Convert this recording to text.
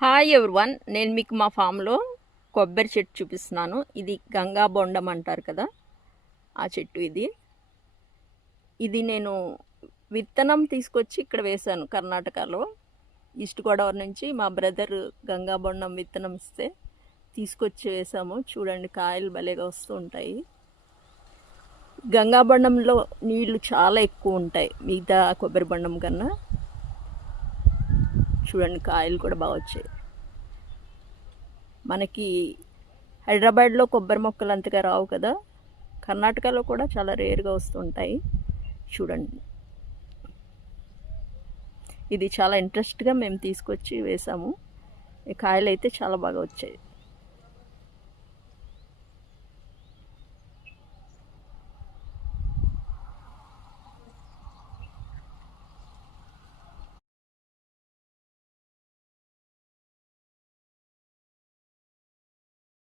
Hi everyone నేను మీకు మా ఫామ్లో కొబ్బరి చెట్టు చూపిస్తున్నాను. ఇది గంగా బొండం అంటారు కదా ఆ చెట్టు ఇది. ఇది నేను విత్తనం తీసుకొచ్చి ఇక్కడ వేశాను కర్ణాటకలో. ఈస్ట్ గోదావరి నుంచి మా బ్రదర్ గంగా బొండం విత్తనం ఇస్తే తీసుకొచ్చి వేసాము చూడండి కాయలు భలేగా వస్తూ ఉంటాయి. గంగా బొండంలో నీళ్ళు చాలా ఎక్కువ ఉంటాయి మిగతా కొబ్బరి బొండం కన్నా. చూడండి కాయలు కూడా బాగా వచ్చాయి. మనకి హైదరాబాద్లో కొబ్బరి మొక్కలు అంతగా రావు కదా. కర్ణాటకలో కూడా చాలా రేర్గా వస్తుంటాయి. చూడండి. ఇది చాలా ఇంట్రెస్ట్గా మేము తీసుకొచ్చి వేసాము. ఈ కాయలు అయితే చాలా బాగా వచ్చాయి.